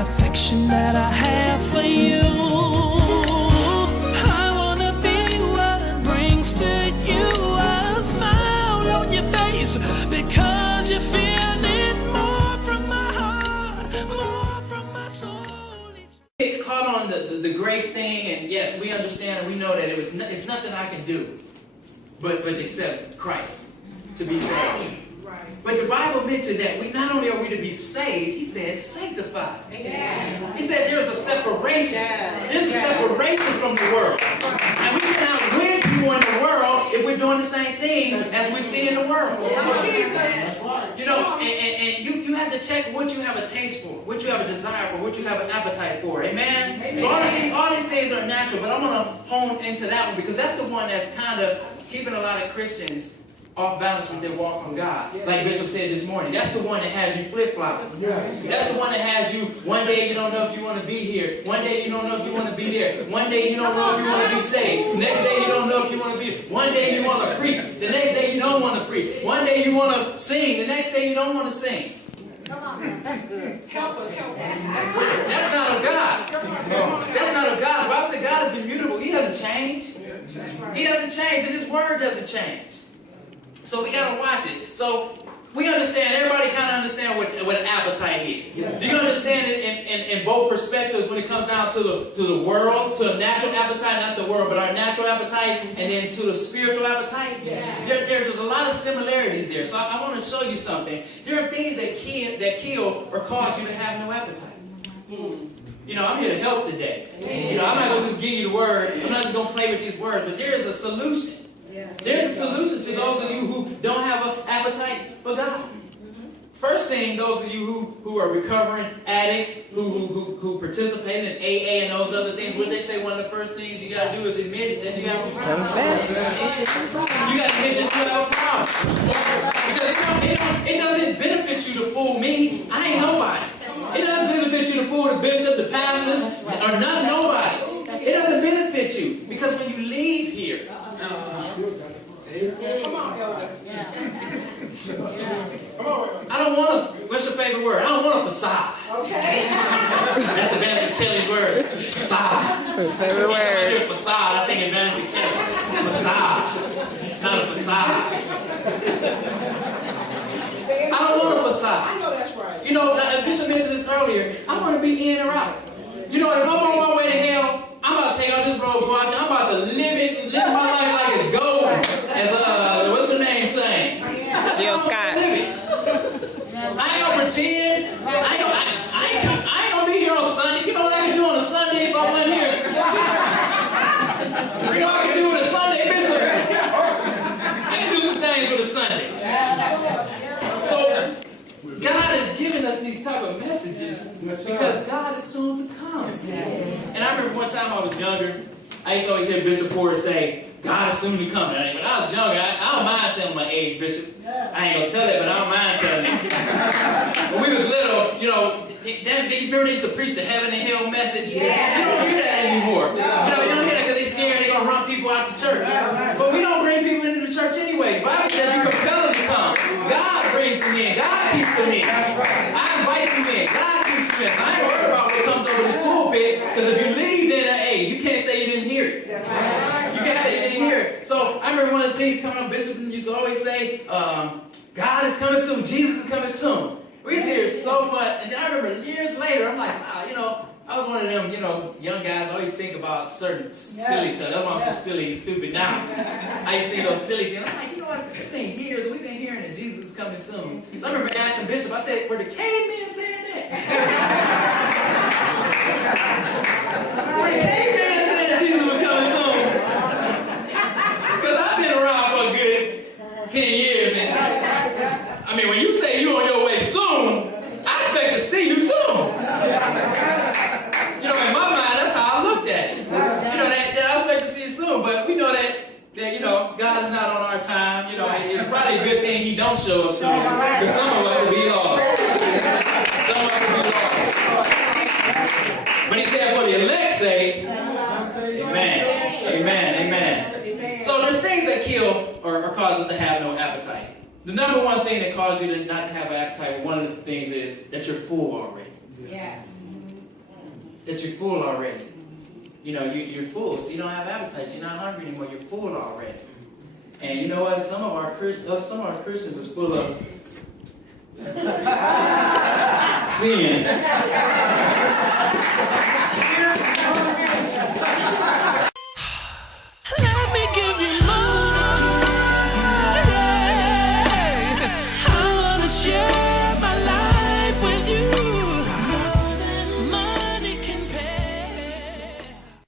affection that I have for you. I wanna be what brings to you a smile on your face, because you're feeling more from my heart, more from my soul. Get caught on the grace thing, and yes, we understand and we know that it's nothing I can do but accept Christ to be saved. But the Bible mentioned that we not only are we to be saved, he said sanctified. Yeah. He said there's a separation. Yeah. There's a separation from the world. And we cannot win people in the world if we're doing the same thing as we see in the world. You know, and you have to check what you have a taste for, what you have a desire for, what you have an appetite for. Amen? So all these things are natural, but I'm going to hone into that one because that's the one that's kind of keeping a lot of Christians off balance with their walk from God. Like Bishop said this morning, that's the one that has you flip-flopping. That's the one that has you, one day you don't know if you want to be here. One day you don't know if you want to be there. One day you don't know if you want to be saved. Next day you don't know if you want to be there. One day you want to preach. The next day you don't want to preach. One day you want to sing. The next day you don't want to sing. Come on, man. That's good. Help us. That's not of God. That's not of God. The Bible says God is immutable. He doesn't change. He doesn't change, and His word doesn't change. So we got to watch it. So we understand, everybody kind of understand what an appetite is. Yes. You can understand it in both perspectives when it comes down to the world, to a natural appetite, not the world, but our natural appetite, and then to the spiritual appetite. Yes. There's a lot of similarities there. So I want to show you something. There are things that kill or cause you to have no appetite. You know, I'm here to help today. You know, I'm not going to just give you the word. I'm not just going to play with these words, but there is a solution. There's a solution to those of you who don't have an appetite for God. First thing, those of you who are recovering addicts, who participate in AA and those other things, what they say one of the first things you got to do is admit that you have a problem. You got to admit that you have a problem. Because it doesn't benefit you to fool me. I ain't nobody. It doesn't benefit you to fool the bishop, the pastors, or nobody. It doesn't benefit you. Because when you leave here, Come on, Elder. I don't want a, what's your favorite word? I don't want a facade. Okay. That's Evangelist Kelly's word. Facade. Her favorite word. I hear facade, I think Evangelist Kelly. Facade. It's not a facade. I don't want a facade. I know that's right. You know, Bishop mentioned this earlier. I want to be in or out. You know, if I'm on my way to hell, I'm about to take out this road, go out there. I'm about to live my life like it's gold. As what's her name saying? Jill Scott. I ain't gonna pretend. I ain't gonna be here on Sunday. You know what I can do on a Sunday if I wasn't here? You know what I can do with a Sunday, Bishop? I can do some things with a Sunday. So God is giving us these type of messages because God is soon to come. And I remember one time I was younger, I used to always hear Bishop Ford say, God is soon to come. When I was younger, I don't mind telling my age, Bishop. I ain't gonna tell it, but I don't mind telling it. When we was little, you know, they remember they used to preach the heaven and hell message. You don't hear that anymore. You know, you don't hear that because they're scared they're gonna run people out the church. But we don't bring people into the church anyway. The Bible says you compel them to come. God brings them in. God keeps them in. I invite them in. God keeps them in. I ain't worried about what comes over this pulpit, because if you leave, then you can't say you didn't hear it. You can't say you didn't hear it. So I remember one of the things coming up, Bishop used to always say, God is coming soon. Jesus is coming soon. We used to hear so much. And then I remember years later, I'm like, wow, you know, I was one of them, you know, young guys always think about certain silly stuff. That's why I'm so silly and stupid now. I used to think of those silly things. I'm like, you know what? It's been years and we've been hearing that Jesus is coming soon. So I remember asking Bishop, I said, were the cavemen saying that? Were the cavemen saying that Jesus was coming soon? Because I've been around for a good 10 years. And I mean, when you say you're on your way soon, I expect to see you soon. You know, in my mind, that's how I looked at it. You know, that I expect to see you soon, but we know that you know, God is not on our time. You know, it's probably a good thing He don't show up soon, because some of us will be lost. Some of us will be lost. But He said, for the elect's sake, amen, amen, amen. So there's things that kill or cause us to have no appetite. The number one thing that causes you not to have an appetite, one of the things is that you're full already. Yes. that you're full already. You know, you're full, so you don't have appetite. You're not hungry anymore. You're full already. And you know what? Some of our Christians is full of sin.